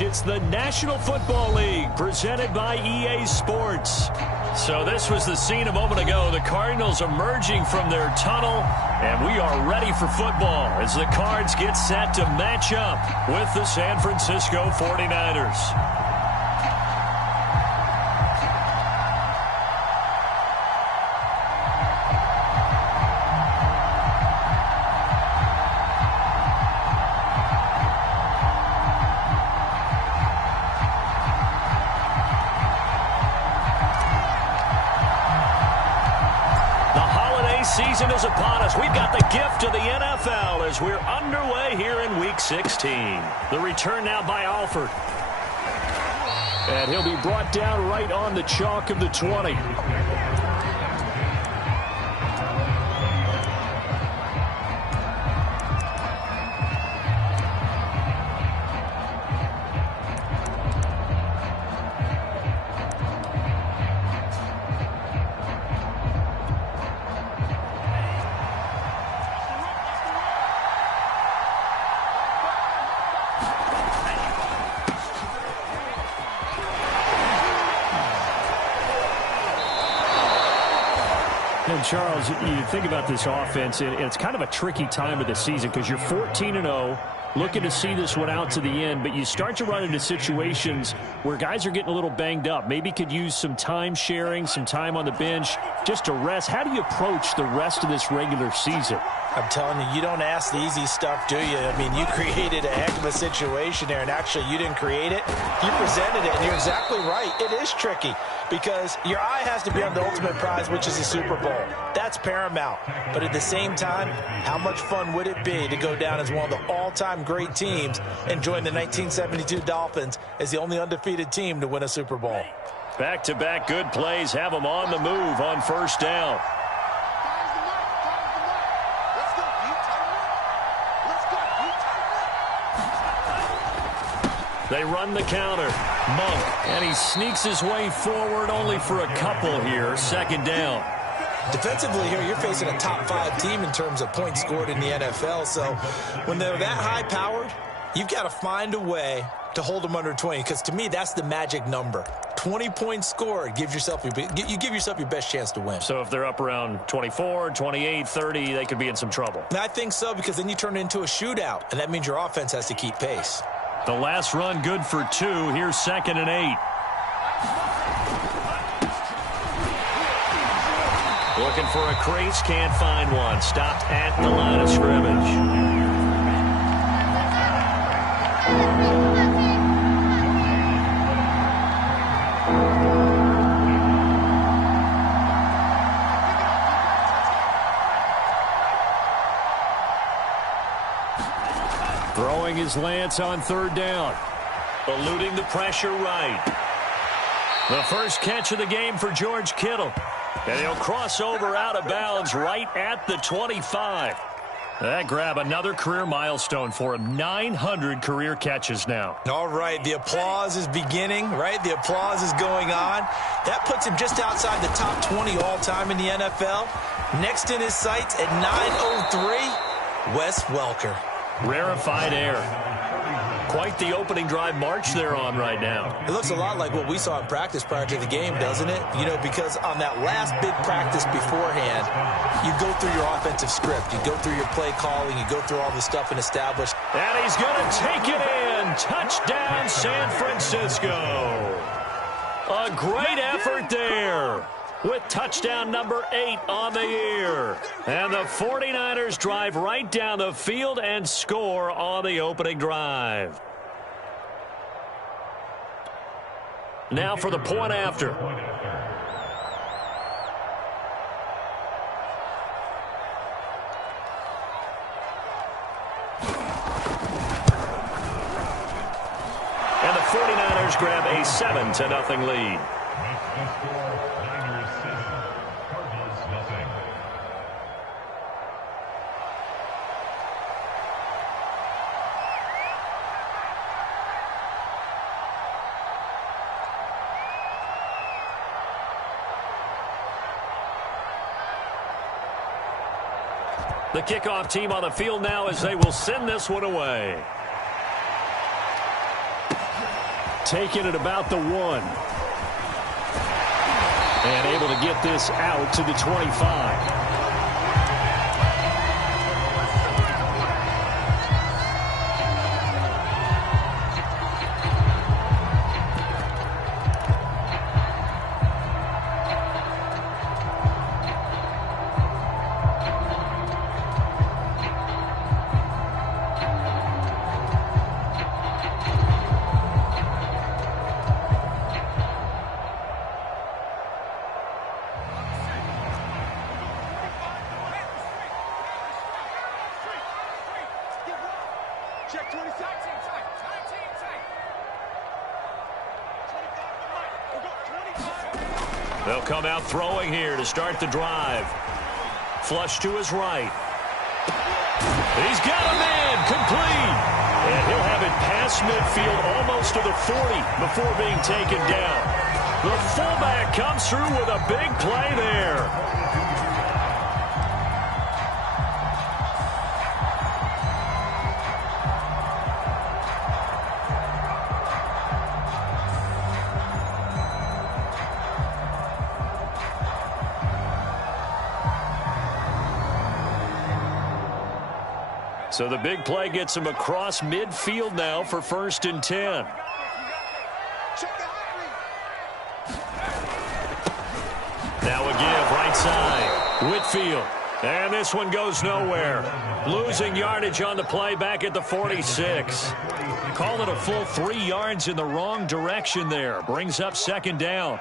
It's the National Football League presented by EA Sports. So this was the scene a moment ago. The Cardinals emerging from their tunnel, and we are ready for football as the Cards get set to match up with the San Francisco 49ers. Season is upon us. We've got the gift of the NFL as we're underway here in Week 16. The return now by Alford. And he'll be brought down right on the chalk of the 20. And Charles, you think about this offense, and it's kind of a tricky time of the season because you're 14-0, looking to see this one out to the end, but you start to run into situations where guys are getting a little banged up. Maybe could use some time sharing, some time on the bench just to rest. How do you approach the rest of this regular season? I'm telling you, you don't ask the easy stuff, do you? I mean, you created a heck of a situation there, and actually you didn't create it. You presented it, and you're exactly right. It is tricky because your eye has to be on the ultimate prize, which is the Super Bowl. That's paramount. But at the same time, how much fun would it be to go down as one of the all-time great teams and join the 1972 Dolphins as the only undefeated team to win a Super Bowl? Back-to-back good plays have them on the move on first down. They run the counter. Monk, and he sneaks his way forward only for a couple here. Second down. Defensively here, you're facing a top-5 team in terms of points scored in the NFL. So when they're that high-powered, you've got to find a way to hold them under 20. Because to me, that's the magic number. 20 points scored, you give yourself your best chance to win. So if they're up around 24, 28, 30, they could be in some trouble. And I think so, because then you turn it into a shootout, and that means your offense has to keep pace. The last run good for 2. Here's 2nd and 8. Looking for a crease, can't find one. Stopped at the line of scrimmage. Throwing his lance on 3rd down. Eluding the pressure right. The first catch of the game for George Kittle. And he'll cross over out of bounds right at the 25. That grab, another career milestone for him. 900 career catches now. All right, the applause is beginning, right? The applause is going on. That puts him just outside the top 20 all-time in the NFL. Next in his sights at 903, Wes Welker. Rarefied air. Quite the opening drive march they're on right now. It looks a lot like what we saw in practice prior to the game, doesn't it? You know, because on that last big practice beforehand, you go through your offensive script. You go through your play calling. You go through all the stuff and establish. And he's going to take it in. Touchdown, San Francisco. A great effort there, with touchdown number 8 on the year. And the 49ers drive right down the field and score on the opening drive. Now for the point after. And the 49ers grab a 7-0 lead. The kickoff team on the field now as they will send this one away. taken at about the 1. And able to get this out to the 25. Check 20 seconds. They'll come out throwing here to start the drive. Flush to his right. He's got a man, complete. And he'll have it past midfield almost to the 40 before being taken down. The fullback comes through with a big play there. So the big play gets him across midfield now for 1st and 10. Now a give right side. Whitfield. And this one goes nowhere. Losing yardage on the play back at the 46. Call it a full 3 yards in the wrong direction there. Brings up 2nd down.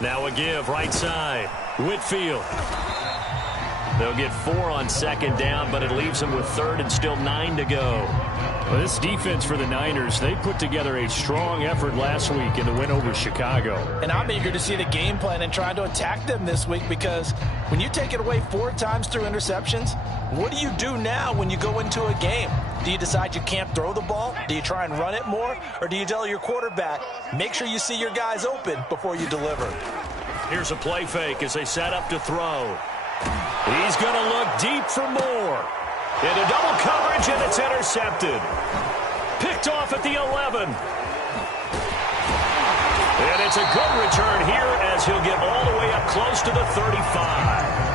Now a give right side. Whitfield. They'll get 4 on 2nd down, but it leaves them with 3rd and still 9 to go. Well, this defense for the Niners, they put together a strong effort last week in the win over Chicago. And I'm eager to see the game plan and trying to attack them this week, because when you take it away 4 times through interceptions, what do you do now when you go into a game? Do you decide you can't throw the ball? Do you try and run it more? Or do you tell your quarterback, make sure you see your guys open before you deliver? Here's a play fake as they set up to throw. He's going to look deep for more. Into double coverage, and it's intercepted. Picked off at the 11. And it's a good return here as he'll get all the way up close to the 35.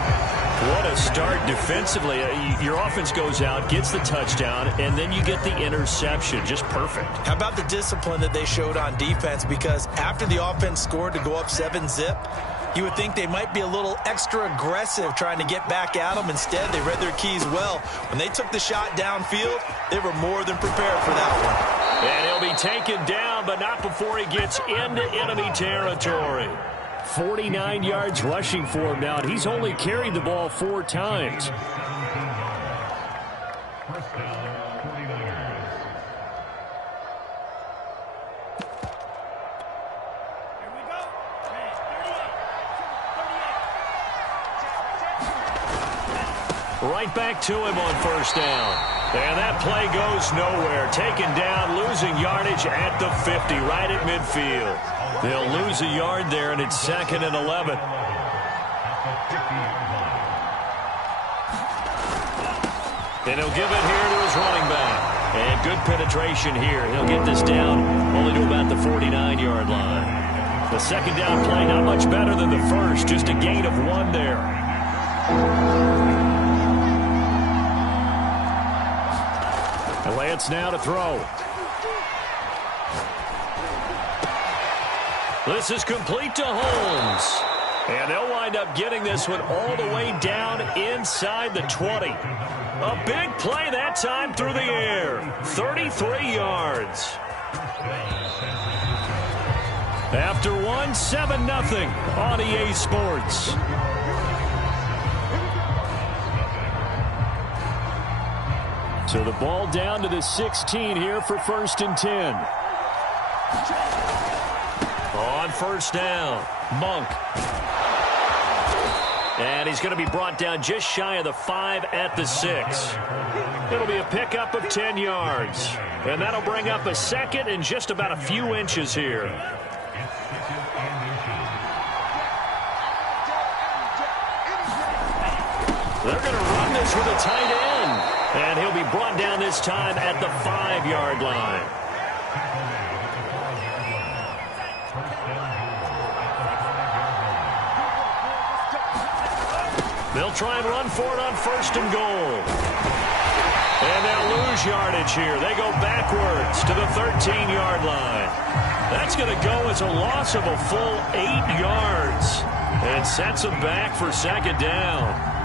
What a start defensively. Your offense goes out, gets the touchdown, and then you get the interception. Just perfect. How about the discipline that they showed on defense? Because after the offense scored to go up 7-zip, you would think they might be a little extra aggressive trying to get back at them. Instead, they read their keys well. When they took the shot downfield, they were more than prepared for that one. And he'll be taken down, but not before he gets into enemy territory. 49 yards rushing for him now, and he's only carried the ball 4 times. Right back to him on 1st down. And that play goes nowhere. Taken down, losing yardage at the 50, right at midfield. They'll lose a yard there, and it's 2nd and 11. And he'll give it here to his running back. And good penetration here. He'll get this down only to about the 49-yard line. The 2nd down play, not much better than the first, just a gain of 1 there. And Lance now to throw. This is complete to Holmes. And they'll wind up getting this one all the way down inside the 20. A big play that time through the air. 33 yards. After 1, 7-0 on EA Sports. So the ball down to the 16 here for 1st and 10. On 1st down, Monk. And he's going to be brought down just shy of the 5 at the 6. It'll be a pickup of 10 yards. And that'll bring up a second and just about a few inches here. They're going to run this with a tight end. And he'll be brought down this time at the 5-yard line. They'll try and run for it on 1st and goal. And they'll lose yardage here. They go backwards to the 13-yard line. That's going to go as a loss of a full 8 yards. And sets them back for 2nd down.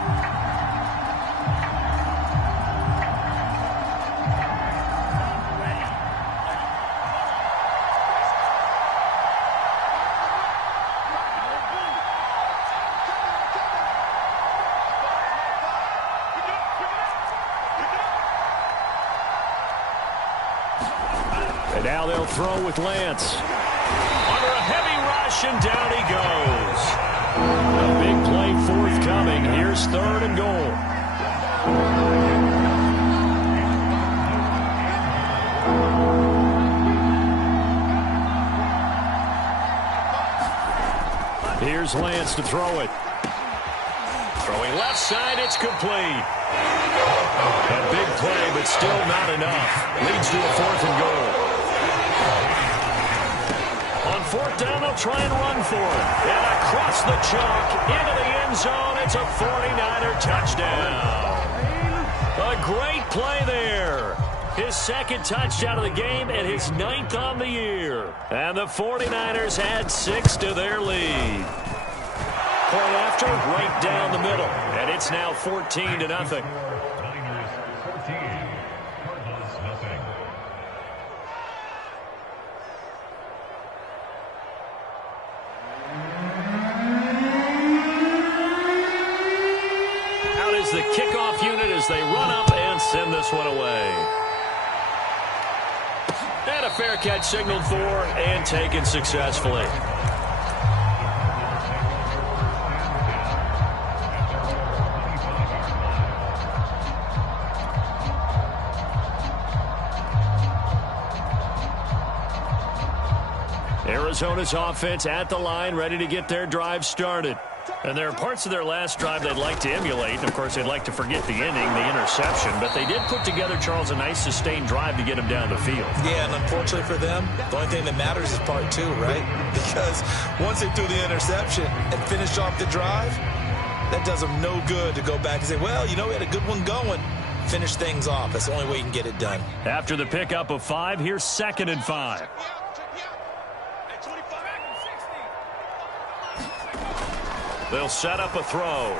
And now they'll throw with Lance. Under a heavy rush, and down he goes. A big play forthcoming. Here's 3rd and goal. Here's Lance to throw it. Throwing left side, it's complete. A big play, but still not enough. Leads to a 4th and goal. On 4th down, they'll try and run for it. And across the chalk, into the end zone, it's a 49er touchdown. A great play there. His 2nd touchdown of the game and his 9th on the year. And the 49ers add 6 to their lead. Point after, right down the middle. And it's now 14-0. Out is the kickoff unit as they run up and send this one away. And a fair catch signaled for and taken successfully. Arizona's offense at the line, ready to get their drive started. And there are parts of their last drive they'd like to emulate. And, of course, they'd like to forget the inning, the interception. But they did put together, Charles, a nice sustained drive to get them down the field. Yeah, and unfortunately for them, the only thing that matters is part 2, right? Because once they threw the interception and finished off the drive, that does them no good to go back and say, well, you know, we had a good one going. Finish things off. That's the only way you can get it done. After the pickup of 5, here's 2nd and 5. They'll set up a throw.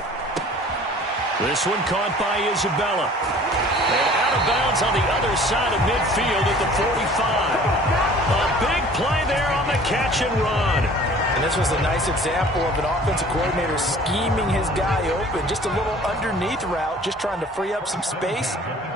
This one caught by Isabella. And out of bounds on the other side of midfield at the 45. A big play there on the catch and run. And this was a nice example of an offensive coordinator scheming his guy open. Just a little underneath route, just trying to free up some space.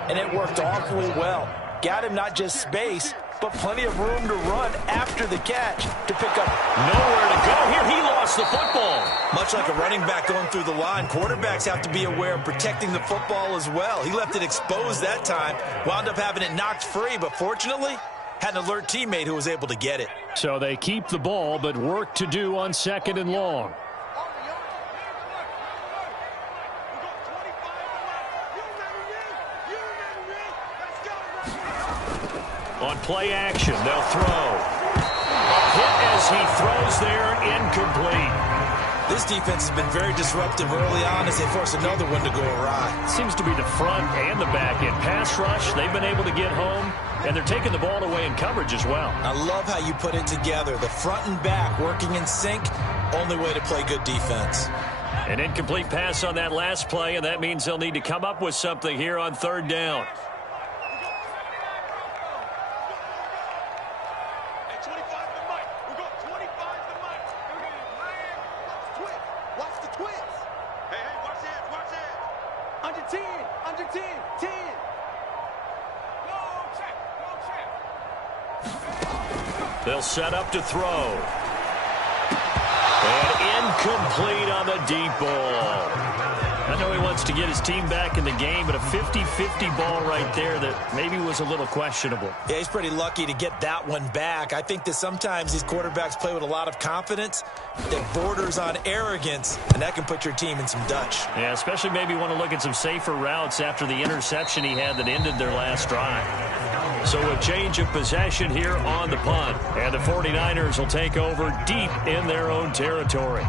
And it worked awfully well. Got him not just space, but plenty of room to run after the catch to pick up. Nowhere to go here. He lost the football. Much like a running back going through the line, quarterbacks have to be aware of protecting the football as well. He left it exposed that time, wound up having it knocked free, but fortunately, had an alert teammate who was able to get it. So they keep the ball, but work to do on 2nd and long. On play action, they'll throw. A hit as he throws there, incomplete. This defense has been very disruptive early on as they force another one to go awry. Seems to be the front and the back end. Pass rush, they've been able to get home, and they're taking the ball away in coverage as well. I love how you put it together. The front and back working in sync, only way to play good defense. An incomplete pass on that last play, and that means they'll need to come up with something here on 3rd down. They'll set up to throw. And Incomplete on the deep ball. I know he wants to get his team back in the game, but a 50-50 ball right there that maybe was a little questionable. Yeah, he's pretty lucky to get that one back. I think that sometimes these quarterbacks play with a lot of confidence that borders on arrogance, and that can put your team in some Dutch. Yeah, especially maybe want to look at some safer routes after the interception he had that ended their last drive. So a change of possession here on the punt, and the 49ers will take over deep in their own territory.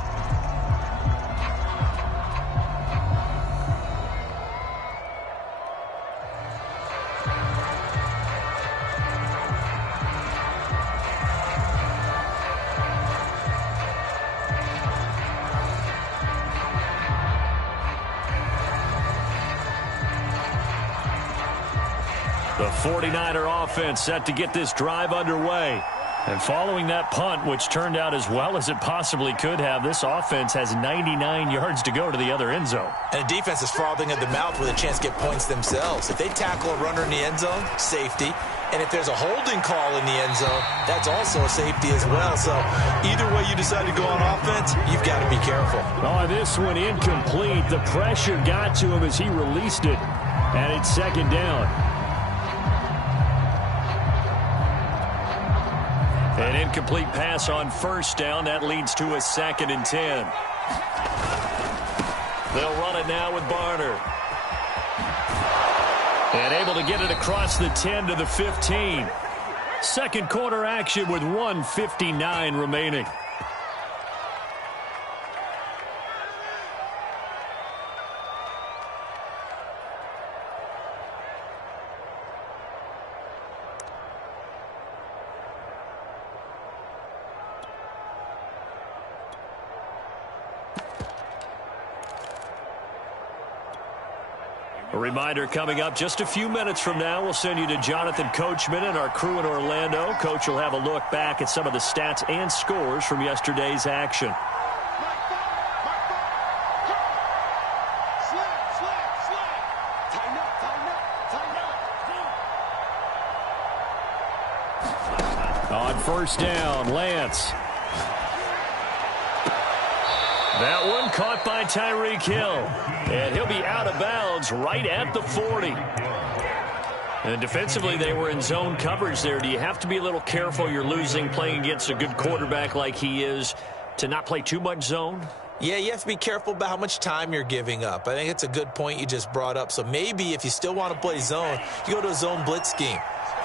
The 49er offense set to get this drive underway. And following that punt, which turned out as well as it possibly could have, this offense has 99 yards to go to the other end zone. And the defense is frothing at the mouth with a chance to get points themselves. If they tackle a runner in the end zone, safety. And if there's a holding call in the end zone, that's also a safety as well. So either way you decide to go on offense, you've got to be careful. Oh, this one incomplete. The pressure got to him as he released it. And it's second down. An incomplete pass on first down. That leads to a 2nd and 10. They'll run it now with Barner. And able to get it across the 10 to the 15. Second quarter action with 1:59 remaining. A reminder coming up just a few minutes from now, we'll send you to Jonathan Coachman and our crew in Orlando. Coach will have a look back at some of the stats and scores from yesterday's action. On first down, Lance. That one caught by Tyreek Hill. And he'll be out of bounds right at the 40. And defensively, they were in zone coverage there. Do you have to be a little careful? You're losing playing against a good quarterback like he is to not play too much zone? Yeah, you have to be careful about how much time you're giving up. I think it's a good point you just brought up. So maybe if you still want to play zone, you go to a zone blitz scheme.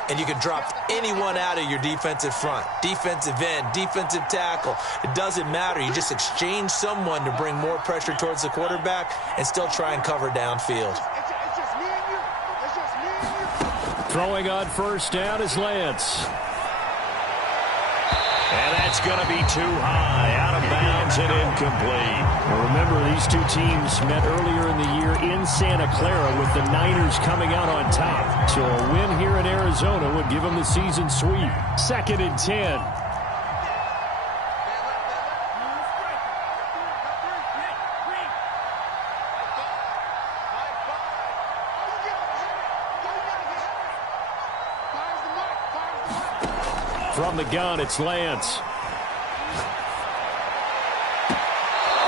And you can drop anyone out of your defensive front. Defensive end, defensive tackle. It doesn't matter. You just exchange someone to bring more pressure towards the quarterback and still try and cover downfield. It's just me and you. It's just me and you. Throwing on first down is Lance. And that's going to be too high, out of bounds and incomplete. Well, remember, these two teams met earlier in the year in Santa Clara with the Niners coming out on top. So a win here in Arizona would give them the season sweep. 2nd and 10. From the gun, it's Lance.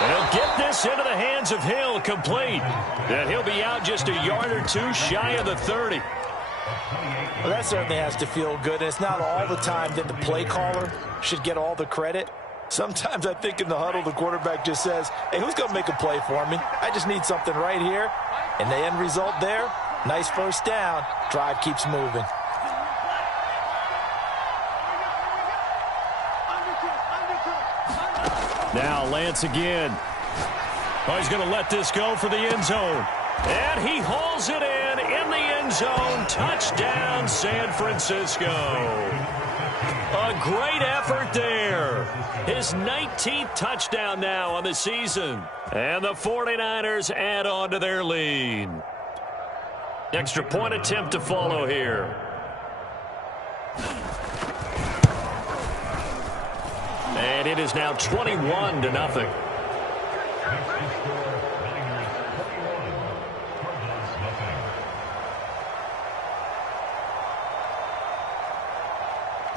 And he'll get this into the hands of Hill, complete. And he'll be out just a yard or two shy of the 30. Well, that certainly has to feel good. And it's not all the time that the play caller should get all the credit. Sometimes I think in the huddle, the quarterback just says, hey, who's going to make a play for me? I just need something right here. And the end result there, nice first down. Drive keeps moving. Now Lance again. Oh, he's going to let this go for the end zone. And he hauls it in the end zone. Touchdown, San Francisco. A great effort there. His 19th touchdown now on the season. And the 49ers add on to their lead. Extra point attempt to follow here. And it is now 21-0.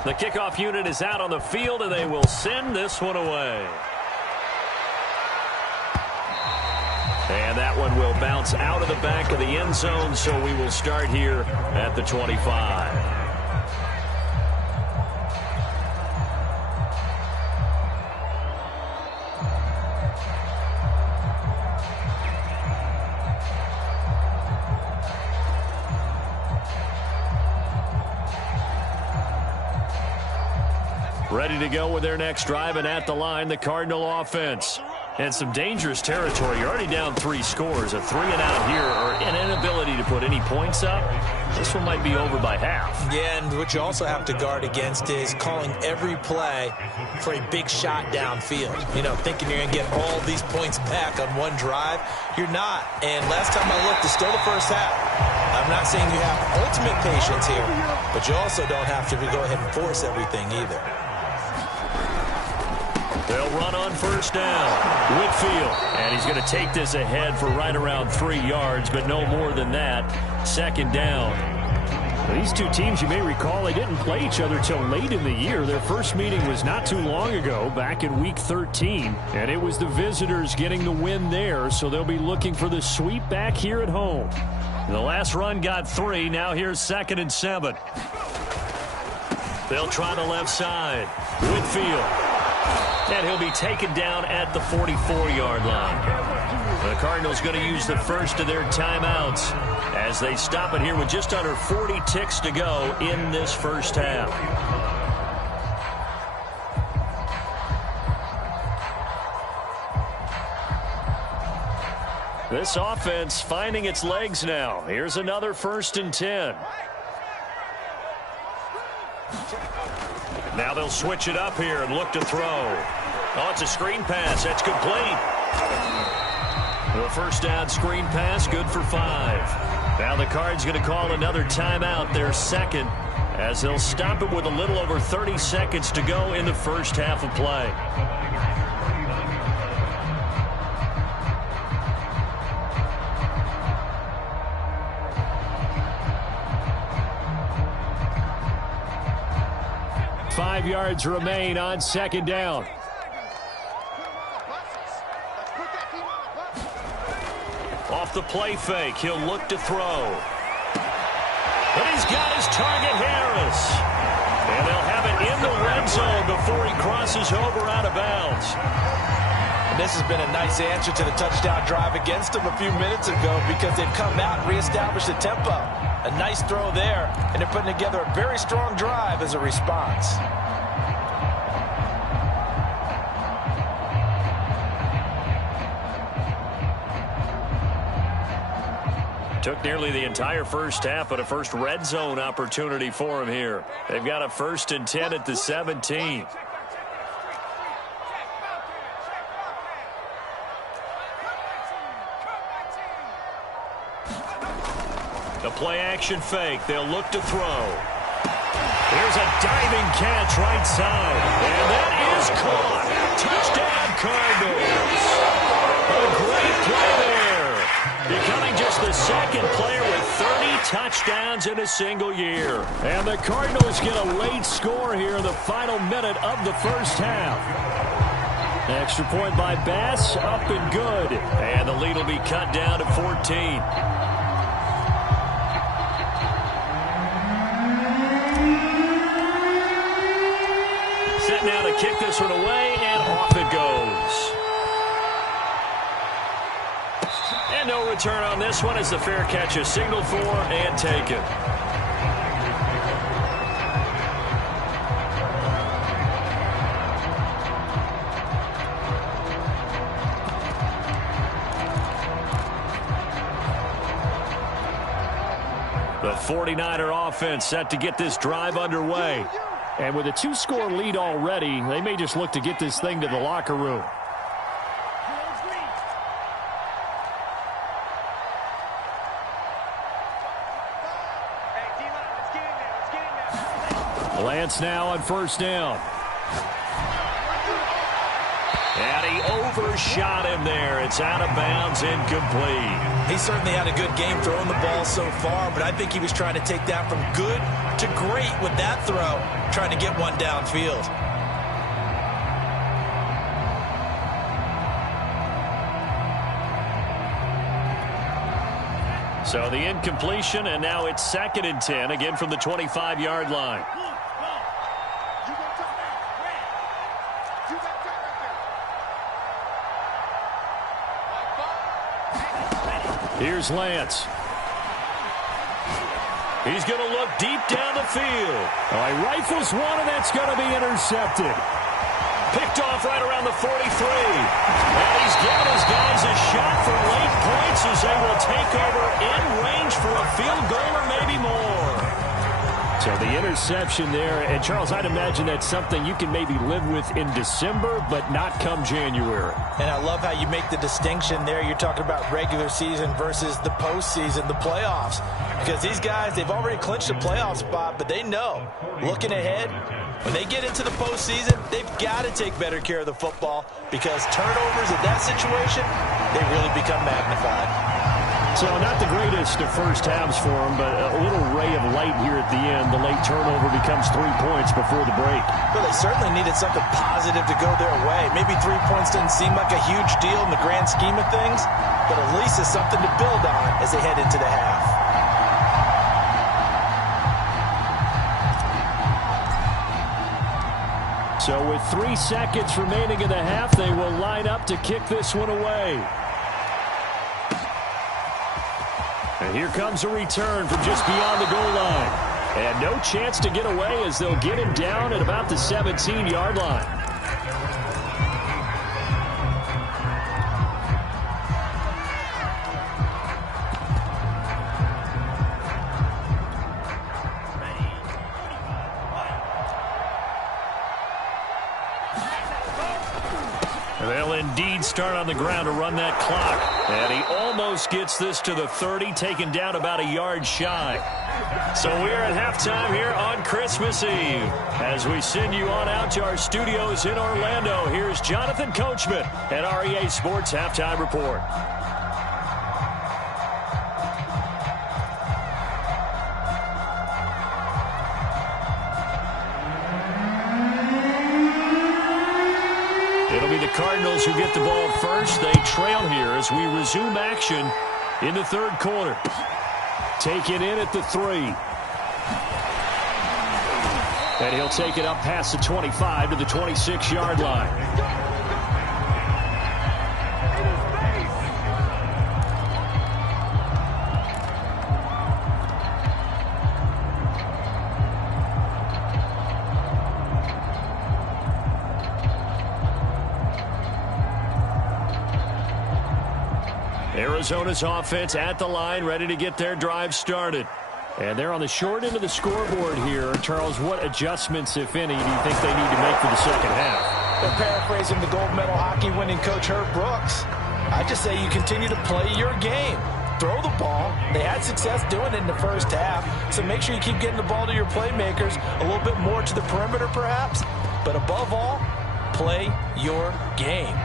The kickoff unit is out on the field, and they will send this one away. And that one will bounce out of the back of the end zone, so we will start here at the 25. Ready to go with their next drive, and at the line, the Cardinal offense. And some dangerous territory. You're already down 3 scores. A 3-and-out here, or an inability to put any points up. This one might be over by half. Yeah, and what you also have to guard against is calling every play for a big shot downfield. You know, thinking you're going to get all these points back on one drive. You're not. And last time I looked, it's still the first half. I'm not saying you have ultimate patience here, but you also don't have to go ahead and force everything either. They'll run on first down. Whitfield, and he's going to take this ahead for right around 3 yards, but no more than that. Second down. These two teams, you may recall, they didn't play each other till late in the year. Their first meeting was not too long ago, back in Week 13, and it was the visitors getting the win there, so they'll be looking for the sweep back here at home. The last run got 3. Now here's 2nd and 7. They'll try the left side. Whitfield. And he'll be taken down at the 44-yard line. The Cardinals going to use the first of their timeouts as they stop it here with just under 40 ticks to go in this first half. This offense finding its legs now. Here's another 1st and 10. Now they'll switch it up here and look to throw. Oh, it's a screen pass. That's complete. The first down screen pass, good for 5. Now the Cards going to call another timeout, their second, as they'll stop it with a little over 30 seconds to go in the first half of play. Five yards remain on second down. Off the play fake, he'll look to throw. But he's got his target, Harris. And they'll have it in the red zone before he crosses over out of bounds. And this has been a nice answer to the touchdown drive against them a few minutes ago, because they've come out and reestablished the tempo. A nice throw there, and they're putting together a very strong drive as a response. Took nearly the entire first half, but a first red zone opportunity for him here. They've got a 1st and 10 at the 17. The play action fake. They'll look to throw. Here's a diving catch right side. And that is caught. Touchdown Cardinals. A great play there. Becoming just the second player with 30 touchdowns in a single year. And the Cardinals get a late score here in the final minute of the first half. Extra point by Bass, up and good. And the lead will be cut down to 14. Set now to kick this one away, and off it goes. And no return on this one as the fair catch is signaled for and taken. The 49er offense set to get this drive underway. And with a 2-score lead already, they may just look to get this thing to the locker room. Lance now on first down. And he overshot him there. It's out of bounds, incomplete. He certainly had a good game throwing the ball so far, but I think he was trying to take that from good to great with that throw, trying to get one downfield. So the incompletion, and now it's 2nd and 10, again from the 25-yard line. Here's Lance. He's going to look deep down the field. Oh, he rifles one, and that's going to be intercepted. Picked off right around the 43. And he's giving his guys a shot for late points as they will take over in range for a field goal or maybe more. So the interception there, and Charles, I'd imagine that's something you can maybe live with in December, but not come January. And I love how you make the distinction there. You're talking about regular season versus the postseason, the playoffs. Because these guys, they've already clinched a playoff spot, but they know, looking ahead, when they get into the postseason, they've got to take better care of the football because turnovers in that situation, they really become magnified. So not the greatest of first halves for them, but a little ray of light here at the end. The late turnover becomes 3 points before the break. Well, they certainly needed something positive to go their way. Maybe 3 points doesn't seem like a huge deal in the grand scheme of things, but at least it's something to build on as they head into the half. So with 3 seconds remaining in the half, they will line up to kick this one away. And here comes a return from just beyond the goal line. And no chance to get away as they'll get him down at about the 17-yard line. They'll indeed start on the ground to run that clock. And he almost gets this to the 30, taken down about a yard shy. So we're at halftime here on Christmas Eve. As we send you on out to our studios in Orlando, here's Jonathan Coachman at REA Sports Halftime Report. It'll be the Cardinals who get the ball first. They trail here as we resume action in the third quarter. Take it in at the 3. And he'll take it up past the 25 to the 26-yard line. Arizona's offense at the line, ready to get their drive started. And they're on the short end of the scoreboard here. Charles, what adjustments, if any, do you think they need to make for the second half? They're paraphrasing the gold medal hockey winning coach Herb Brooks. I just say you continue to play your game. Throw the ball. They had success doing it in the first half, so make sure you keep getting the ball to your playmakers, a little bit more to the perimeter perhaps, but above all, play your game.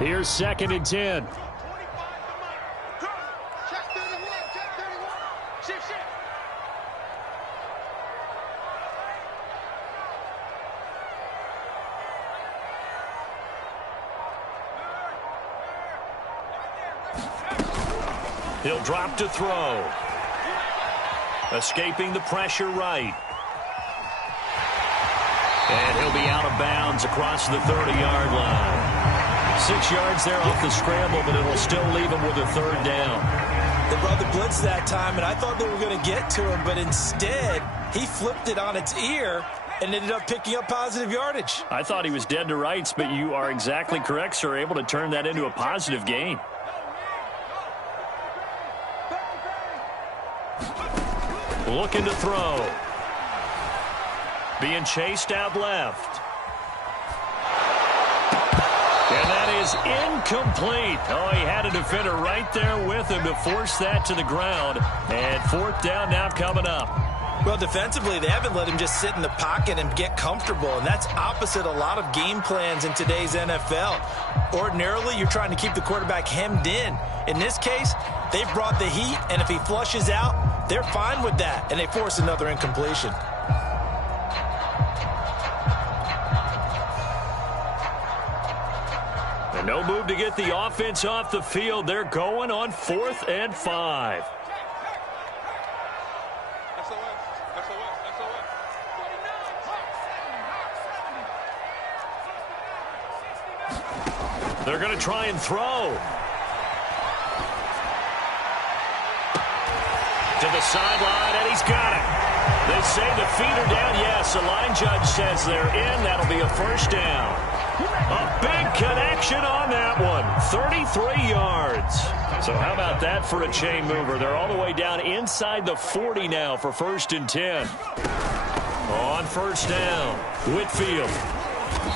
Here's 2nd and 10. He'll drop to throw. Escaping the pressure right. And he'll be out of bounds across the 30-yard line. 6 yards there off the scramble, but it'll still leave him with a third down. They brought the blitz that time, and I thought they were going to get to him, but instead, he flipped it on its ear and ended up picking up positive yardage. I thought he was dead to rights, but you are exactly correct, sir, able to turn that into a positive gain. Looking to throw. Being chased out left. And that is incomplete. Oh, he had a defender right there with him to force that to the ground. And 4th down now coming up. Well, defensively, they haven't let him just sit in the pocket and get comfortable, and that's opposite a lot of game plans in today's NFL. Ordinarily, you're trying to keep the quarterback hemmed in. In this case, they've brought the heat, and if he flushes out, They're fine with that, and they force another incompletion. And no move to get the offense off the field. They're going on 4th and 5. They're going to try and throw. To the sideline, and he's got it. They say the feet are down. Yes, the line judge says they're in. That'll be a first down. A big connection on that one. 33 yards. So how about that for a chain mover? They're all the way down inside the 40 now for 1st and 10. On first down, Whitfield.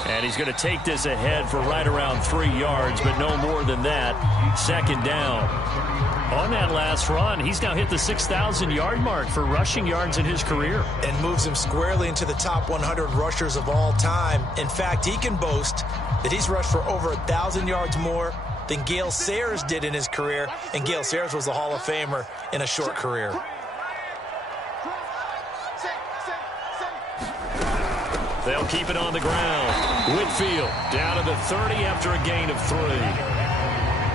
And he's going to take this ahead for right around 3 yards, but no more than that. 2nd down. On that last run, he's now hit the 6,000-yard mark for rushing yards in his career. And moves him squarely into the top 100 rushers of all time. In fact, he can boast that he's rushed for over 1,000 yards more than Gale Sayers did in his career. And Gale Sayers was a Hall of Famer in a short career. They'll keep it on the ground. Whitfield down to the 30 after a gain of 3.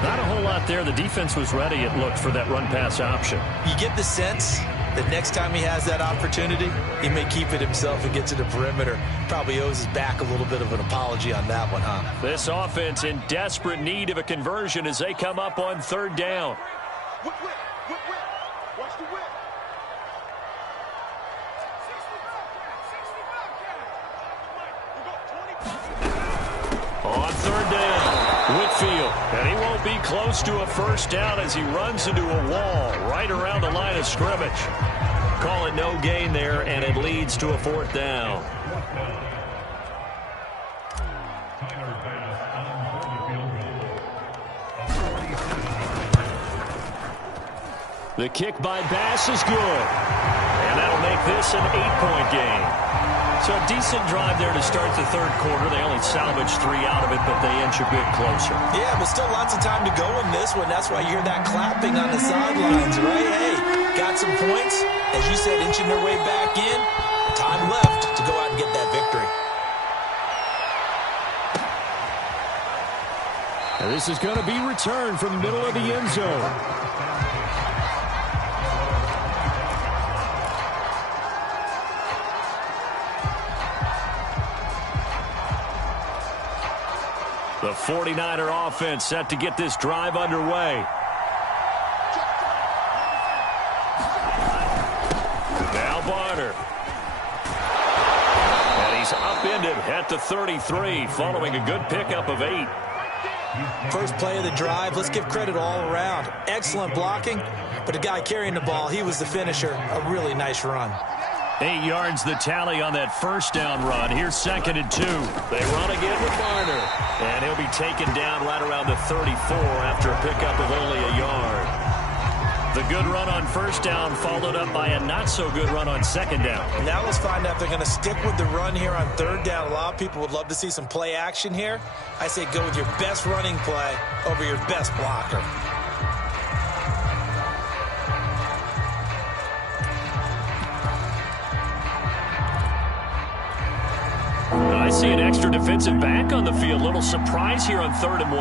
Not a whole lot there. The defense was ready, it looked, for that run-pass option. You get the sense that next time he has that opportunity, he may keep it himself and get to the perimeter. Probably owes his back a little bit of an apology on that one, huh? This offense in desperate need of a conversion as they come up on 3rd down. Whip. Watch the whip. On 3rd down, Whitfield. And he won't be close to a first down as he runs into a wall right around the line of scrimmage. Call it no gain there, and it leads to a 4th down. The kick by Bass is good. And that'll make this an 8-point game. So a decent drive there to start the 3rd quarter. They only salvaged 3 out of it, but they inch a bit closer. Yeah, but still lots of time to go in this one. That's why you hear that clapping on the sidelines, right? Hey, got some points. As you said, inching their way back in. Time left to go out and get that victory. And this is going to be returned from the middle of the end zone. The 49er offense set to get this drive underway. Now Barner. And he's upended at the 33, following a good pickup of 8. First play of the drive, let's give credit all around. Excellent blocking, but the guy carrying the ball, he was the finisher. A really nice run. 8 yards the tally on that first down run. Here's 2nd and 2. They run again with Barner. And he'll be taken down right around the 34 after a pickup of only a yard. The good run on first down followed up by a not-so-good run on 2nd down. Now let's find out if they're going to stick with the run here on 3rd down. A lot of people would love to see some play action here. I say go with your best running play over your best blocker. I see an extra defensive back on the field. Little surprise here on 3rd and 1.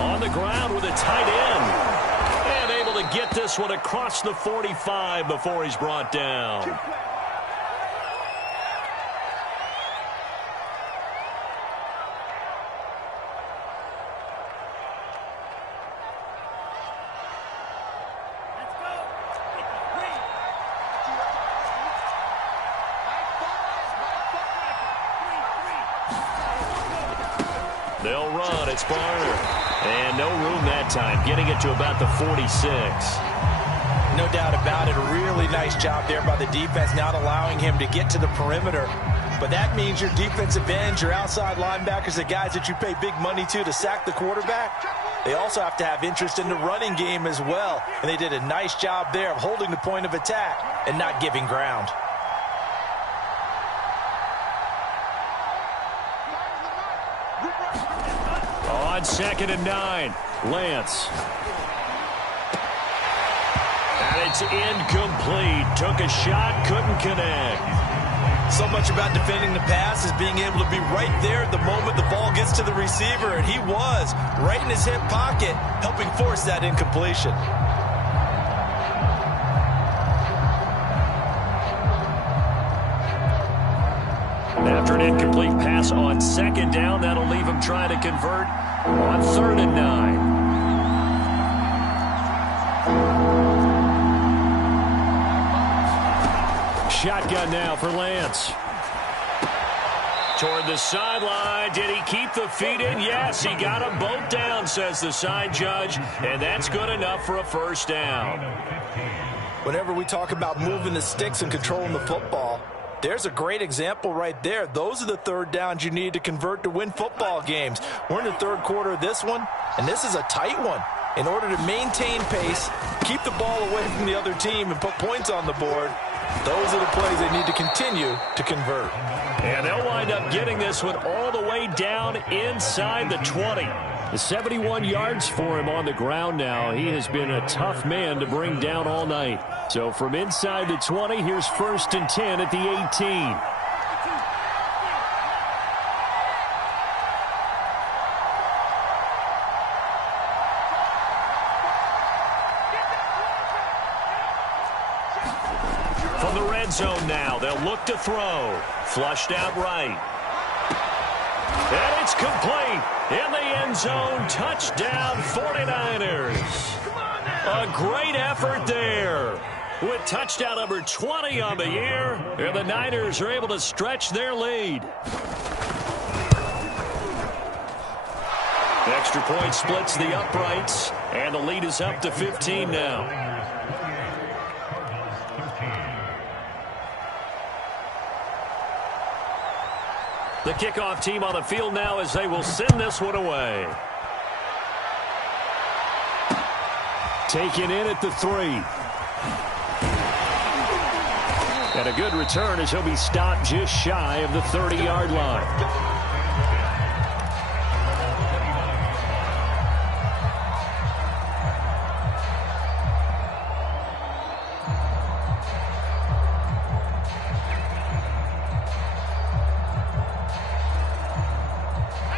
On the ground with a tight end. And able to get this one across the 45 before he's brought down. They'll run. It's Barner. And no room that time, getting it to about the 46. No doubt about it. A really nice job there by the defense, not allowing him to get to the perimeter. But that means your defensive ends, your outside linebackers, the guys that you pay big money to sack the quarterback, they also have to have interest in the running game as well. And they did a nice job there of holding the point of attack and not giving ground. On 2nd and 9, Lance. And it's incomplete. Took a shot, couldn't connect. So much about defending the pass is being able to be right there at the moment the ball gets to the receiver, and he was right in his hip pocket, helping force that incompletion. After an incomplete pass on second down, that'll leave him trying to convert on 3rd and 9. Shotgun now for Lance. Toward the sideline. Did he keep the feet in? Yes, he got them both down, says the side judge, and that's good enough for a first down. Whenever we talk about moving the sticks and controlling the football, there's a great example right there. Those are the 3rd downs you need to convert to win football games. We're in the 3rd quarter of this one, and this is a tight one. In order to maintain pace, keep the ball away from the other team, and put points on the board, those are the plays they need to continue to convert. And they'll wind up getting this one all the way down inside the 20. 71 yards for him on the ground now. He has been a tough man to bring down all night. So from inside the 20, here's 1st and 10 at the 18. From the red zone now, they'll look to throw. Flushed out right. And it's complete. In the end zone, touchdown 49ers. A great effort there. With touchdown number 20 on the year, and the Niners are able to stretch their lead. Extra point splits the uprights, and the lead is up to 15 now. The kickoff team on the field now as they will send this one away. Taken in at the 3. And a good return as he'll be stopped just shy of the 30-yard line.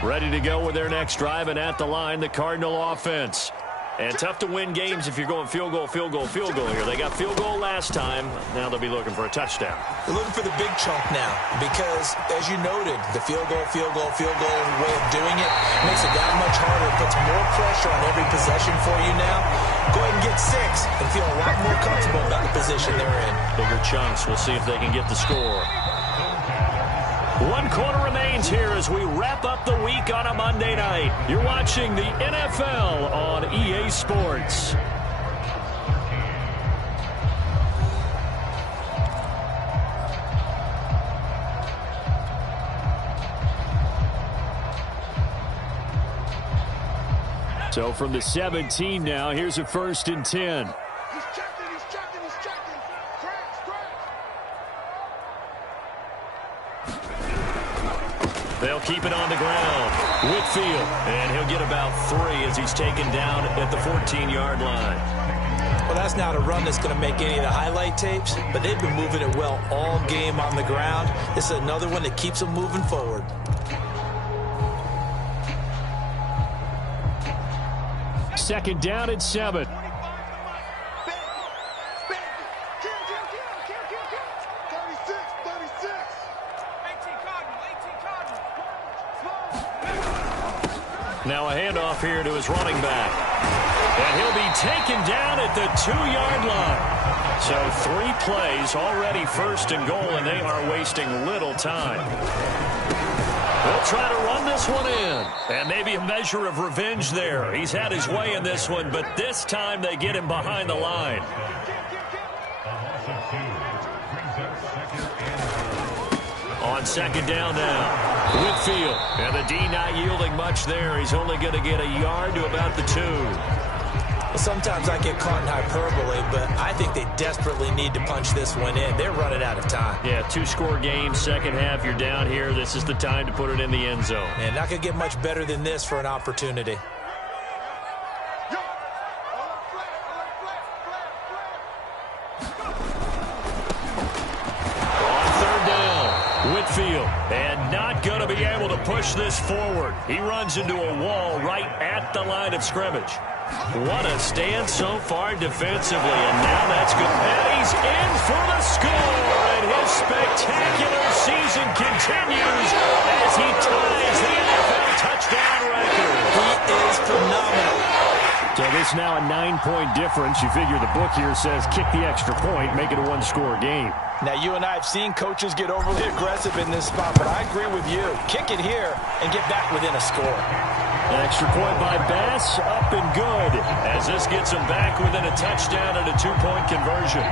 Ready to go with their next drive, and at the line, the Cardinal offense. And tough to win games if you're going field goal, field goal, field goal here. They got field goal last time. Now they'll be looking for a touchdown. They're looking for the big chunk now because, as you noted, the field goal way of doing it makes it that much harder. It puts more pressure on every possession for you now. Go ahead and get 6 and feel a lot more comfortable about the position they're in. Bigger chunks. We'll see if they can get the score. 1 quarter remains here as we wrap up the week on a Monday night. You're watching the NFL on EA Sports. So from the 17 now, here's a 1st and 10. He's checking. They'll keep it on the ground. Whitfield, and he'll get about 3 as he's taken down at the 14-yard line. Well, that's not a run that's going to make any of the highlight tapes, but they've been moving it well all game on the ground. This is another one that keeps them moving forward. Second down at 7. Now a handoff here to his running back. And he'll be taken down at the 2-yard line. So 3 plays, already 1st and goal, and they are wasting little time. They'll try to run this one in. And maybe a measure of revenge there. He's had his way in this one, but this time they get him behind the line. On second down now. Whitfield, and the D not yielding much there. He's only going to get a yard to about the 2. Well, sometimes I get caught in hyperbole, but I think they desperately need to punch this one in. They're running out of time. Yeah, 2-score game, second half, you're down here. This is the time to put it in the end zone. And not going to get much better than this for an opportunity. Whitfield, and not going to be able to push this forward. He runs into a wall right at the line of scrimmage. What a stand so far defensively, and now that's good. And he's in for the score, and his spectacular season continues as he ties the NFL touchdown record. He is phenomenal. So this now a 9-point difference. You figure the book here says kick the extra point, make it a one-score game. Now, you and I have seen coaches get overly aggressive in this spot, but I agree with you. Kick it here and get back within a score. An extra point by Bass, up and good. As this gets him back within a touchdown and a 2-point conversion.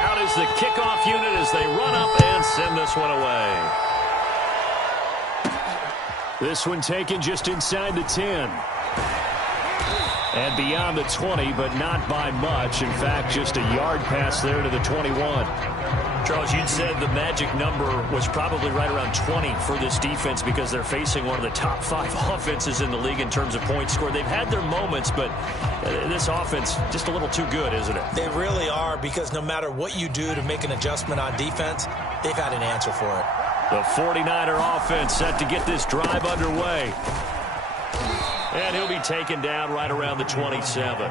Out is the kickoff unit as they run up and send this one away. This one taken just inside the 10. And beyond the 20, but not by much. In fact, just a yard pass there to the 21. Charles, you'd said the magic number was probably right around 20 for this defense because they're facing one of the top 5 offenses in the league in terms of points scored. They've had their moments, but this offense just a little too good, isn't it? They really are, because no matter what you do to make an adjustment on defense, they've had an answer for it. The 49er offense set to get this drive underway. And he'll be taken down right around the 27.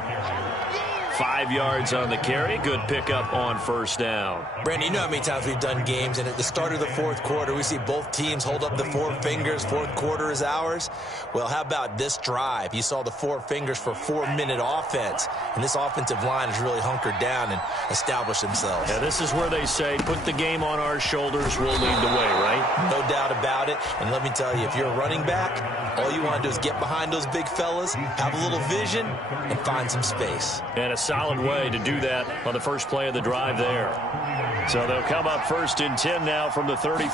5 yards on the carry. Good pickup on first down. Brandon, you know how many times we've done games, and at the start of the fourth quarter, we see both teams hold up the 4 fingers. Fourth quarter is ours. Well, how about this drive? You saw the 4 fingers for 4-minute offense, and this offensive line has really hunkered down and established themselves. Yeah, this is where they say, put the game on our shoulders, we'll lead the way, right? No doubt about it. And let me tell you, if you're a running back, all you want to do is get behind those big fellas, have a little vision, and find some space. And a solid way to do that on the first play of the drive there. So they'll come up 1st and 10 now from the 33.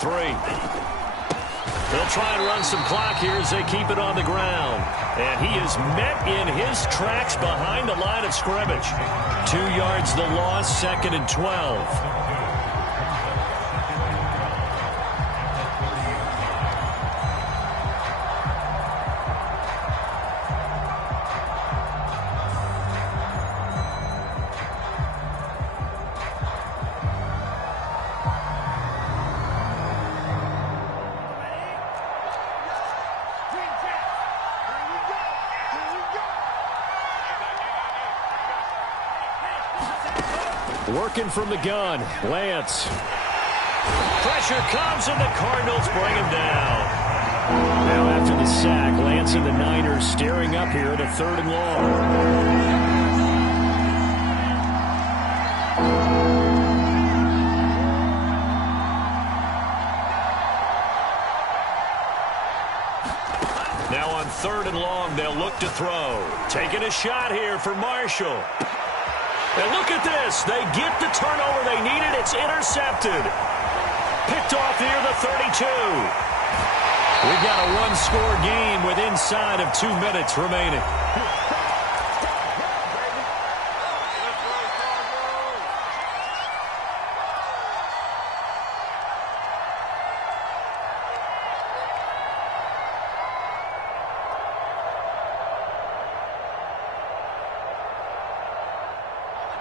They'll try and run some clock here as they keep it on the ground. And he is met in his tracks behind the line of scrimmage. 2 yards the loss, 2nd and 12. Working from the gun, Lance. Pressure comes, and the Cardinals bring him down. Now after the sack, Lance and the Niners staring up here at a 3rd and long. Now on 3rd and long, they'll look to throw. Taking a shot here for Marshall. And look at this. They get the turnover they needed. It's intercepted. Picked off near the 32. We've got a one-score game with inside of 2 minutes remaining.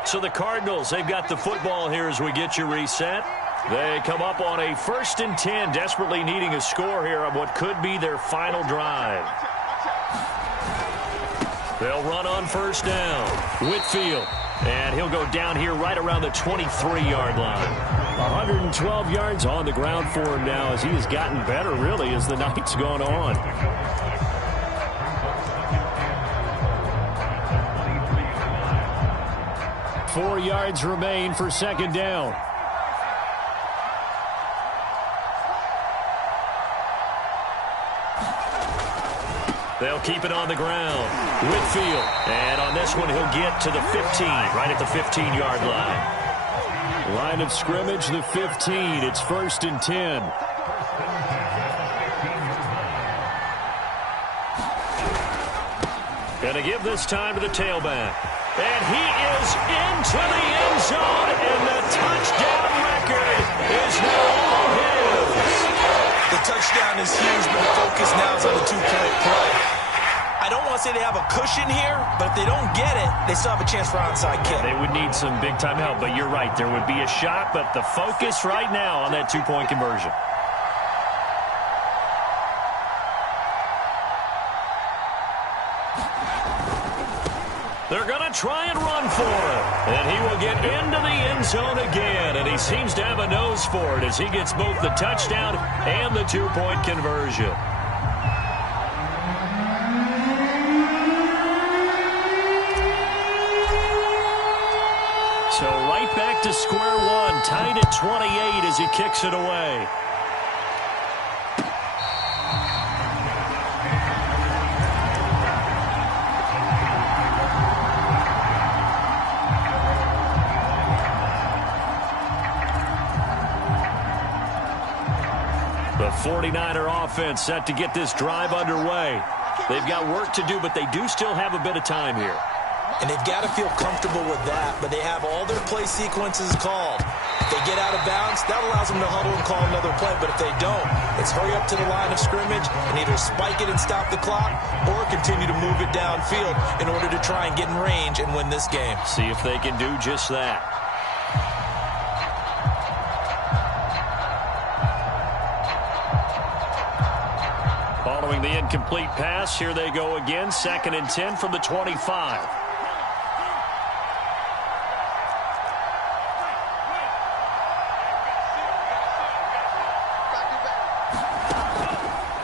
So the Cardinals, they've got the football here as we get you reset. They come up on a 1st and 10, desperately needing a score here on what could be their final drive. They'll run on 1st down. Whitfield, and he'll go down here right around the 23-yard line. 112 yards on the ground for him now as he has gotten better, really, as the night's gone on. Four yards remain for 2nd down. They'll keep it on the ground. Whitfield, and on this one he'll get to the 15, right at the 15-yard line. Line of scrimmage, the 15. It's 1st and 10. Gonna give this time to the tailback. And he is into the end zone, and the touchdown record is now all his. The touchdown is huge, but the focus now is on the 2-point play. I don't want want to say they have a cushion here, but if they don't get it, they still have a chance for onside kick. They would need some big-time help, but you're right. There would be a shot, but the focus right now on that two-point conversion. They're going to try and run for it. And he will get into the end zone again. And he seems to have a nose for it as he gets both the touchdown and the two-point conversion. So right back to square one, tied at 28 as he kicks it away. The 49er offense set to get this drive underway. They've got work to do, but they do still have a bit of time here. And they've got to feel comfortable with that, but they have all their play sequences called. If they get out of bounds, that allows them to huddle and call another play. But if they don't, it's hurry up to the line of scrimmage and either spike it and stop the clock or continue to move it downfield in order to try and get in range and win this game. See if they can do just that. Following the incomplete pass, here they go again. 2nd and 10 from the 25.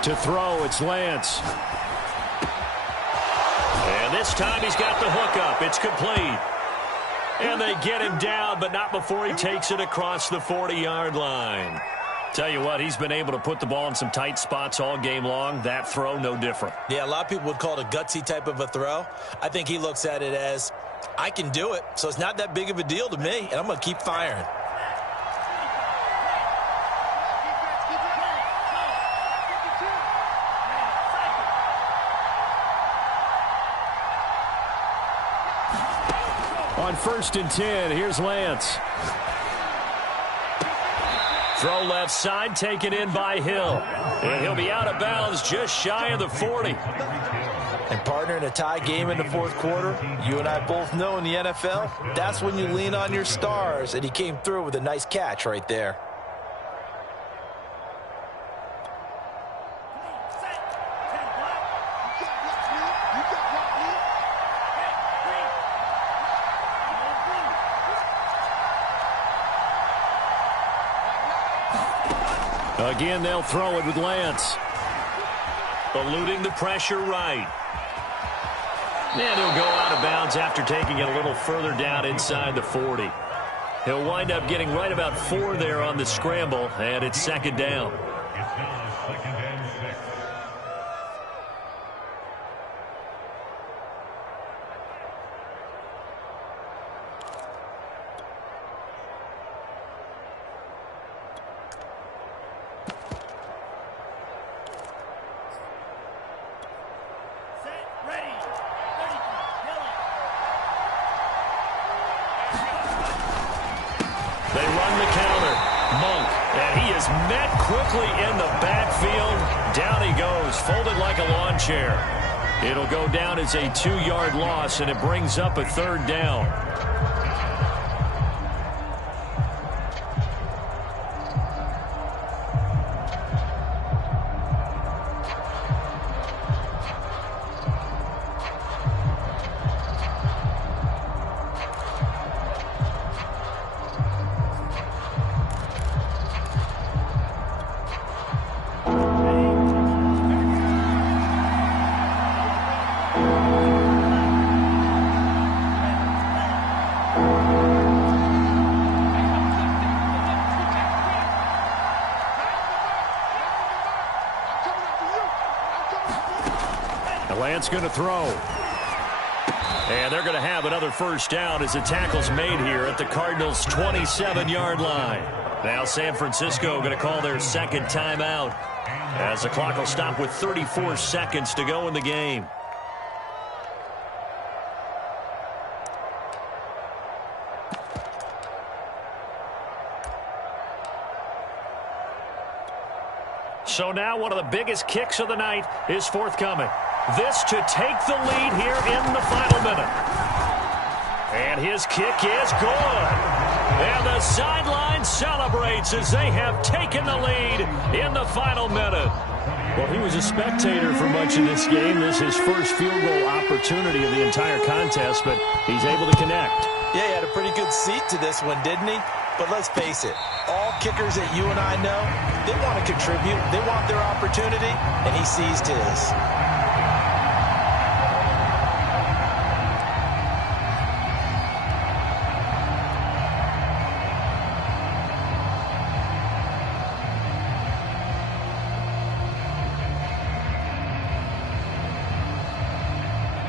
To throw, it's Lance. And this time he's got the hook up. It's complete. And they get him down, but not before he takes it across the 40-yard line. Tell you what, he's been able to put the ball in some tight spots all game long. That throw, no different. Yeah, a lot of people would call it a gutsy type of a throw. I think he looks at it as, I can do it, so it's not that big of a deal to me, and I'm going to keep firing. On 1st and 10, here's Lance. Throw left side, taken in by Hill. And he'll be out of bounds just shy of the 40. And partner, in a tie game in the 4th quarter, you and I both know in the NFL, that's when you lean on your stars, and he came through with a nice catch right there. Again, they'll throw it with Lance. Eluding the pressure right. And he'll go out of bounds after taking it a little further down inside the 40. He'll wind up getting right about 4 there on the scramble, and it's 2nd down. They run the counter. Monk, and he is met quickly in the backfield. Down he goes, folded like a lawn chair. It'll go down as a 2-yard loss, and it brings up a 3rd down. Lance going to throw. And they're going to have another 1st down as the tackle's made here at the Cardinals' 27-yard line. Now San Francisco going to call their 2nd timeout as the clock will stop with 34 seconds to go in the game. So now one of the biggest kicks of the night is forthcoming. This to take the lead here in the final minute. And his kick is good. And the sideline celebrates as they have taken the lead in the final minute. Well, he was a spectator for much of this game. This is his first field goal opportunity of the entire contest, but he's able to connect. Yeah, he had a pretty good seat to this one, didn't he? But let's face it, all kickers that you and I know, they want to contribute. They want their opportunity, and he seized his.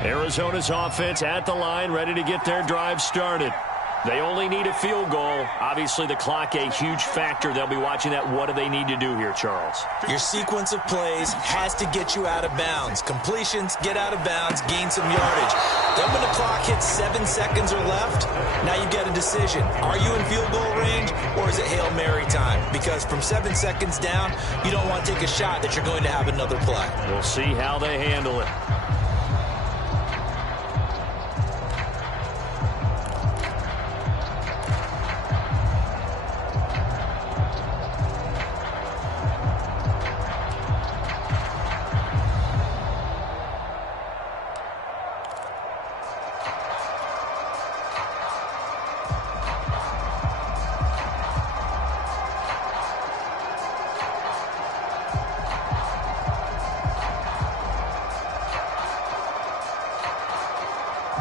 Arizona's offense at the line, ready to get their drive started. They only need a field goal. Obviously, the clock a huge factor. They'll be watching that. What do they need to do here, Charles? Your sequence of plays has to get you out of bounds. Completions, get out of bounds, gain some yardage. Then when the clock hits 7 seconds or left, now you get a decision. Are you in field goal range, or is it Hail Mary time? Because from 7 seconds down, you don't want to take a shot that you're going to have another play. We'll see how they handle it.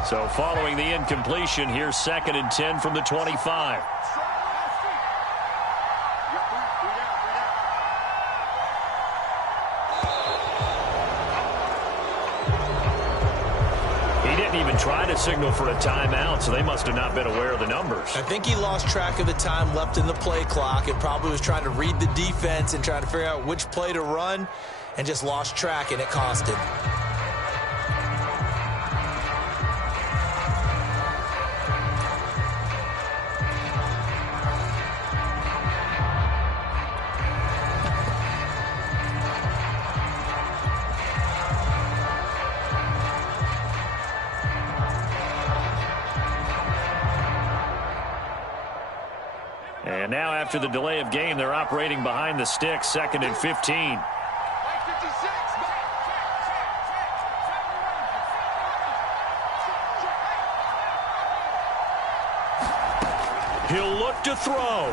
So following the incompletion, here's 2nd and 10 from the 25. He didn't even try to signal for a timeout, so they must have not been aware of the numbers. I think he lost track of the time left in the play clock and probably was trying to read the defense and trying to figure out which play to run and just lost track, and it cost him. And now after the delay of game, they're operating behind the sticks, 2nd and 15. He'll look to throw.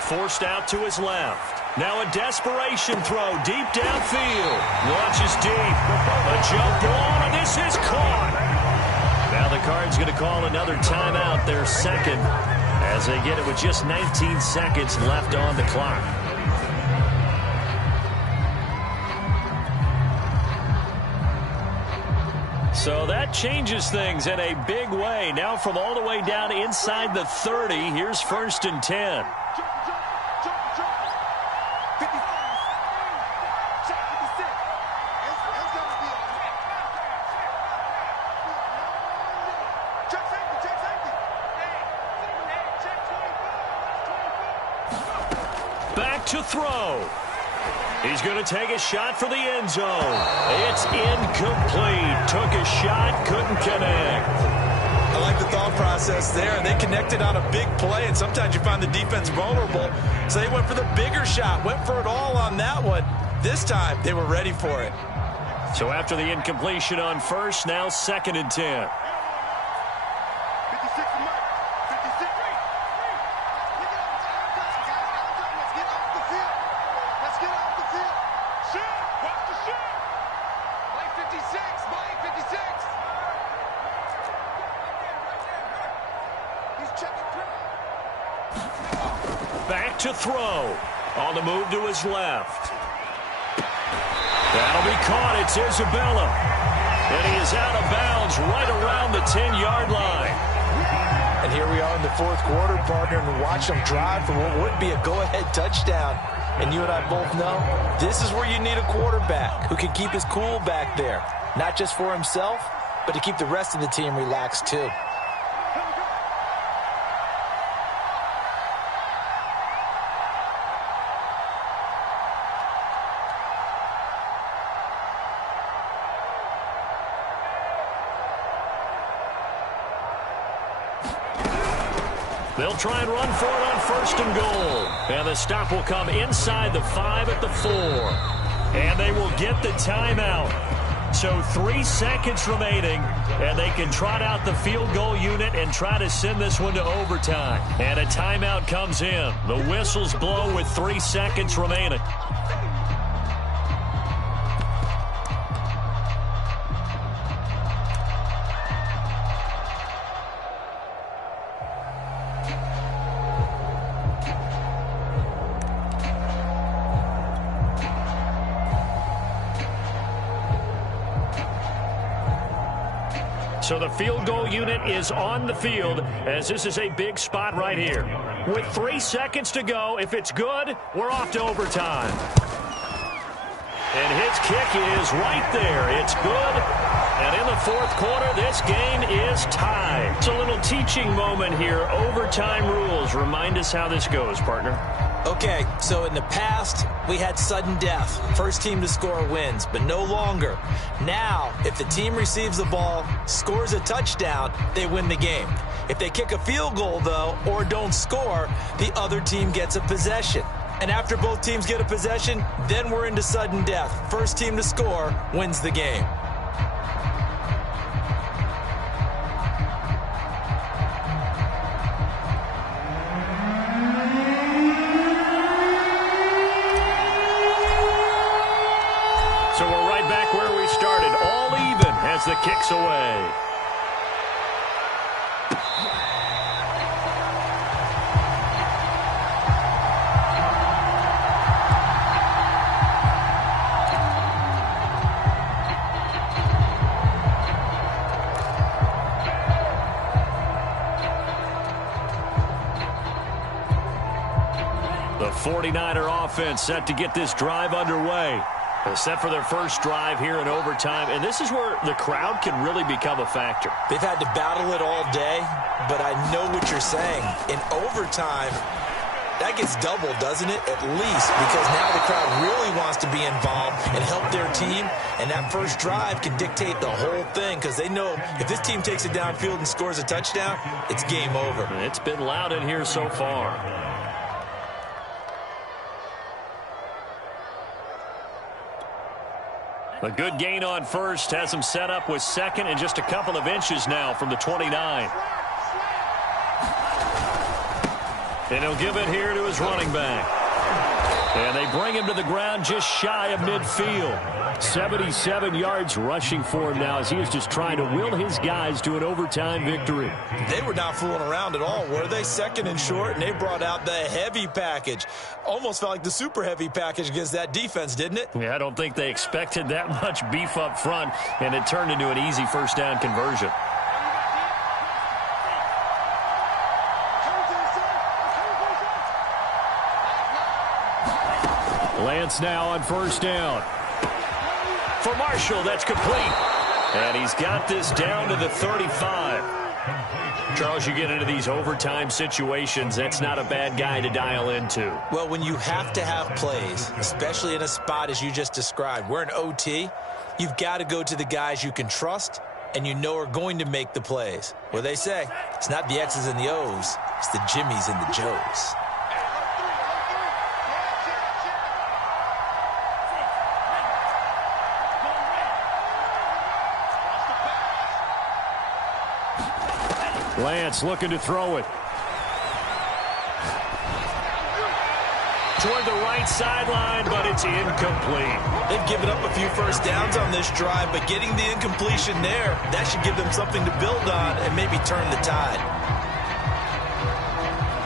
Forced out to his left. Now a desperation throw deep downfield. Launches deep. A jump ball, and this is caught. Now the Cards going to call another timeout, their second, as they get it with just 19 seconds left on the clock. So that changes things in a big way. Now from all the way down inside the 30, here's 1st and 10. Back to throw. He's going to take a shot for the end zone. It's incomplete. Took a shot, couldn't connect. I like the thought process there. They connected on a big play, and sometimes you find the defense vulnerable. So they went for the bigger shot, went for it all on that one. This time, they were ready for it. So after the incompletion on first, now 2nd and 10. Back to throw. On the move to his left. That'll be caught. It's Isabella. And he is out of bounds right around the 10-yard line. And here we are in the 4th quarter, partner, and watch them drive for what would be a go-ahead touchdown. And you and I both know this is where you need a quarterback who can keep his cool back there. Not just for himself, but to keep the rest of the team relaxed too. They'll try and run for it on 1st and goal. And the stop will come inside the 5 at the 4. And they will get the timeout. So 3 seconds remaining, and they can trot out the field goal unit and try to send this one to overtime. And a timeout comes in. The whistles blow with 3 seconds remaining. So the field goal unit is on the field as this is a big spot right here. With 3 seconds to go, if it's good, we're off to overtime. And his kick is right there. It's good. And in the 4th quarter, this game is tied. It's a little teaching moment here. Overtime rules. Remind us how this goes, partner. Okay, so in the past, we had sudden death. First team to score wins, but no longer. Now, if the team receives the ball, scores a touchdown, they win the game. If they kick a field goal, though, or don't score, the other team gets a possession. And after both teams get a possession, then we're into sudden death. First team to score wins the game. So we're right back where we started, all even as the kick's away. The 49er offense set to get this drive underway. Set for their first drive here in overtime, and this is where the crowd can really become a factor. They've had to battle it all day, but I know what you're saying. In overtime, that gets doubled, doesn't it? At least, because now the crowd really wants to be involved and help their team, and that first drive can dictate the whole thing because they know if this team takes it downfield and scores a touchdown, it's game over. It's been loud in here so far. A good gain on first has him set up with second and just a couple of inches now from the 29. And he'll give it here to his running back. And they bring him to the ground just shy of midfield. 77 yards rushing for him now as he is just trying to will his guys to an overtime victory. They were not fooling around at all, were they? Second and short, and they brought out the heavy package. Almost felt like the super heavy package against that defense, didn't it? Yeah, I don't think they expected that much beef up front, and it turned into an easy first down conversion. Lance now on first down. For Marshall, that's complete. And he's got this down to the 35. Charles, you get into these overtime situations, that's not a bad guy to dial into. Well, when you have to have plays, especially in a spot as you just described, we're in OT, you've got to go to the guys you can trust and you know are going to make the plays. Well, they say it's not the X's and the O's, it's the Jimmies and the Joes. Lance looking to throw it. Toward the right sideline, but it's incomplete. They've given up a few first downs on this drive, but getting the incompletion there, that should give them something to build on and maybe turn the tide.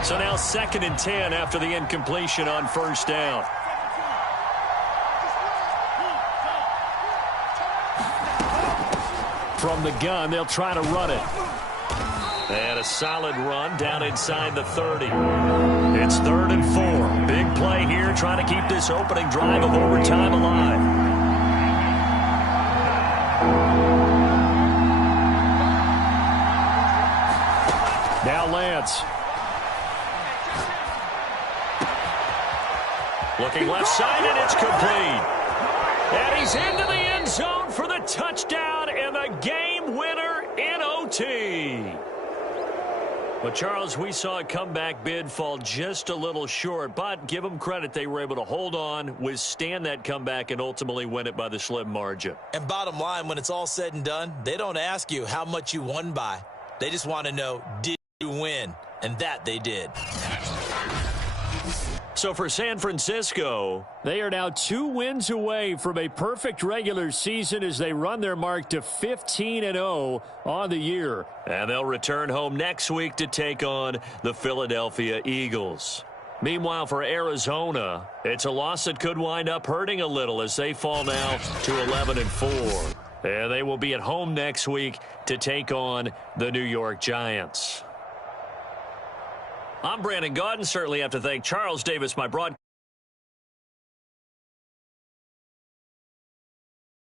So now 2nd and 10 after the incompletion on first down. From the gun, they'll try to run it. And a solid run down inside the 30. It's 3rd and 4. Big play here, trying to keep this opening drive of overtime alive. Now Lance. Looking left side, and it's complete. And he's into the end zone for the touchdown and the game winner in OT. Well, Charles, we saw a comeback bid fall just a little short, but give them credit. They were able to hold on, withstand that comeback, and ultimately win it by the slim margin. And bottom line, when it's all said and done, they don't ask you how much you won by. They just want to know, did you win? And that they did. So for San Francisco, they are now 2 wins away from a perfect regular season as they run their mark to 15-0 on the year. And they'll return home next week to take on the Philadelphia Eagles. Meanwhile, for Arizona, it's a loss that could wind up hurting a little as they fall now to 11-4. And they will be at home next week to take on the New York Giants. I'm Brandon Gaudin. Certainly have to thank Charles Davis, my broadcaster.